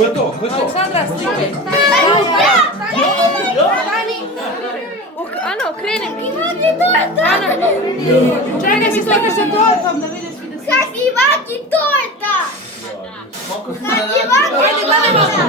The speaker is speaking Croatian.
Ko je to? Ko je to? Aleksandra, slike. Ano, kreni. Ana, čekaj mi slikaš sa tortom da vidiš video. Kaki vaki torta! Mogu se Kaki vaki torta!